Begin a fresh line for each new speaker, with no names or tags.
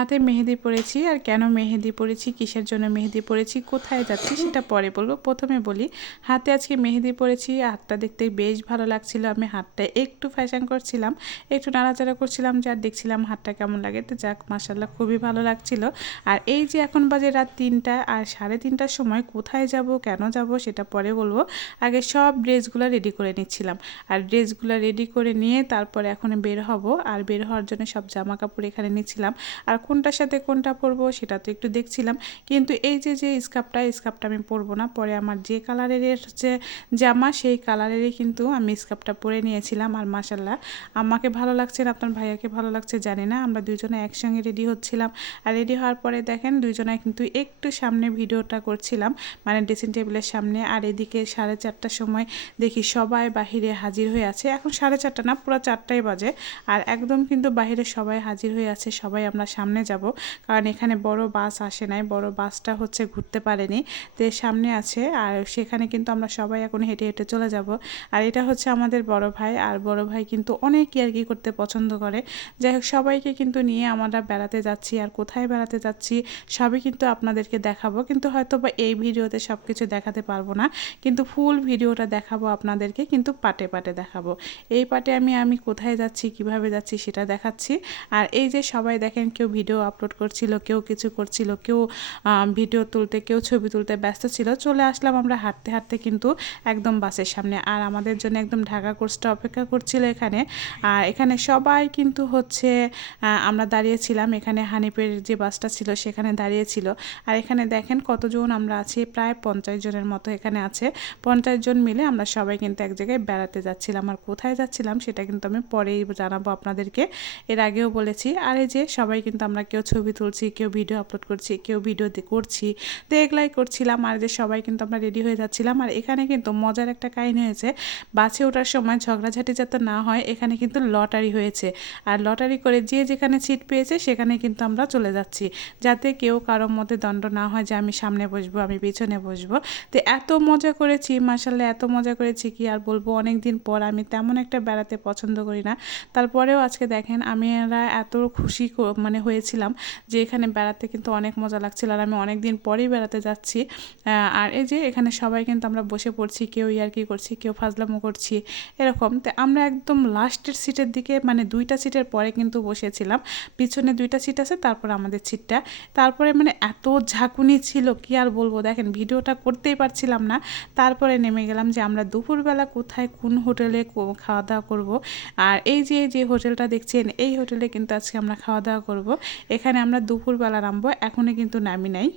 হাতে মেহেদি পরেছি আর কেন মেহেদি পরেছি? কিসের জন্য মেহেদি পরেছি? কোথায় যাচ্ছি? সেটা পরে বলব। প্রথমে বলি, হাতে আজকে মেহেদি পরেছি, হাতটা দেখতে বেশ ভালো লাগছিল। আমি হাতটা একটু ফ্যাশন করছিলাম, একটু নাড়াচাড়া করছিলাম যার দেখছিলাম হাতটা কেমন লাগে। তো যাক মাসাল্লাহ খুবই ভালো লাগছিল। আর এই যে এখন বাজে রাত তিনটা আর সাড়ে তিনটার সময় কোথায় যাব, কেন যাব, সেটা পরে বলব। আগে সব ড্রেসগুলো রেডি করে নিচ্ছিলাম। আর ড্রেসগুলো রেডি করে নিয়ে তারপরে এখন বের হব। আর বের হওয়ার জন্য সব জামা কাপড় এখানে নিচ্ছিলাম। আর কোনটার সাথে কোনটা পরবো সেটা তো একটু দেখছিলাম। কিন্তু এই যে যে স্কার্পটা স্কার্পটা আমি পরবো না। পরে আমার যে কালারের হচ্ছে জামা, সেই কালারেরই কিন্তু আমি স্কার্পটা পরে নিয়েছিলাম। আর মাসাল্লাহ আমাকে ভালো লাগছে না, আপনার ভাইয়াকে ভালো লাগছে, জানি না। আমরা দুজনে একসঙ্গে রেডি হচ্ছিলাম। আর রেডি হওয়ার পরে দেখেন, দুজনে কিন্তু একটু সামনে ভিডিওটা করছিলাম মানে ড্রেসিং টেবিলের সামনে। আর এদিকে সাড়ে চারটার সময় দেখি সবাই বাহিরে হাজির হয়ে আছে। এখন সাড়ে চারটা না, পুরো চারটাই বাজে। আর একদম কিন্তু বাহিরে সবাই হাজির হয়ে আছে। সবাই আমরা সামনে যাব। কারণ এখানে বড় বাস আসে নাই, বড় বাসটা হচ্ছে ঘুরতে পারেনি। তো সামনে আছে, আর সেখানে কিন্তু আমরা সবাই এখন হেঁটে হেঁটে চলে যাব। আর এটা হচ্ছে আমাদের বড় ভাই, আর বড় ভাই কিন্তু অনেক ইয়ার্কি করতে পছন্দ করে। যাই হোক, সবাইকে কিন্তু নিয়ে আমরা বেড়াতে যাচ্ছি, আর কোথায় বেড়াতে যাচ্ছি সবই কিন্তু আপনাদেরকে দেখাবো। কিন্তু হয়তো বা এই ভিডিওতে সব কিছু দেখাতে পারব না, কিন্তু ফুল ভিডিওটা দেখাবো আপনাদেরকে, কিন্তু পাটে পাটে দেখাবো। এই পাটে আমি আমি কোথায় যাচ্ছি, কীভাবে যাচ্ছি সেটা দেখাচ্ছি। আর এই যে সবাই দেখেন কেউ ভিডিও আপলোড করছিল, কেউ কিছু করছিল, কেউ ভিডিও তুলতে, কেউ ছবি তুলতে ব্যস্ত ছিল, চলে আসলাম আমরা হাঁটতে হাঁটতে কিন্তু একদম বাসের সামনে। আর আমাদের জন্য একদম ঢাকা কোর্সটা অপেক্ষা করছিল এখানে। আর এখানে সবাই কিন্তু হচ্ছে আমরা দাঁড়িয়েছিলাম। এখানে হানিপের যে বাসটা ছিল, সেখানে দাঁড়িয়েছিল। আর এখানে দেখেন কতজন আমরা আছি, প্রায় পঞ্চাশ জনের মতো এখানে আছে। পঞ্চাশ জন মিলে আমরা সবাই কিন্তু এক জায়গায় বেড়াতে যাচ্ছিলাম। আর কোথায় যাচ্ছিলাম, সেটা কিন্তু আমি পরেই জানাব আপনাদেরকে। এর আগেও বলেছি। আর এই যে সবাই কিন্তু আমরা কেউ ছবি তুলছি, কেউ ভিডিও আপলোড করছি, কেউ ভিডিও করছি তো এগুলাই করছিলাম। আর যে সবাই কিন্তু আমরা রেডি হয়ে যাচ্ছিলাম। আর এখানে কিন্তু মজার একটা কাহিনী হয়েছে, বাসে ওঠার সময় ঝগড়াঝাটি যাতে না হয়, এখানে কিন্তু লটারি হয়েছে। আর লটারি করে যে যেখানে সিট পেয়েছে, সেখানে কিন্তু আমরা চলে যাচ্ছি। যাতে কেউ কারোর মধ্যে দণ্ড না হয় যে আমি সামনে বসবো, আমি পিছনে বসবো। তো এত মজা করেছি মাসাল্লাহ এত মজা করেছি কি আর বলব? অনেক দিন পর আমি তেমন একটা বেড়াতে পছন্দ করি না। তারপরেও আজকে দেখেন, আমি এরা এত খুশি মানে হয়েছিলাম যে এখানে বেড়াতে কিন্তু অনেক মজা লাগছিল আর আমি অনেক দিন পরেই বেড়াতে যাচ্ছি। আর এই যে এখানে সবাই কিন্তু আমরা বসে পড়ছি, কেউ ইয়ার্কি করছি, কেউ ফাজলামো করছি, এরকম। তো আমরা একদম লাস্টের সিটের দিকে মানে দুইটা সিটের পরে কিন্তু বসেছিলাম। পিছনে দুইটা সিট আছে, তারপর আমাদের সিটটা। তারপরে মানে এত ঝাঁকুনি ছিল, কি আর বলব? দেখেন, ভিডিওটা করতেই পারছিলাম না। তারপরে নেমে গেলাম যে আমরা দুপুরবেলা কোথায়, কোন হোটেলে খাওয়া দাওয়া করব। আর এই যে যে হোটেলটা দেখছেন, এই হোটেলে কিন্তু আজকে আমরা খাওয়া দাওয়া করব। এখানে আমরা দুপুরবেলা নামবো এখনই কিন্তু নামি নাই।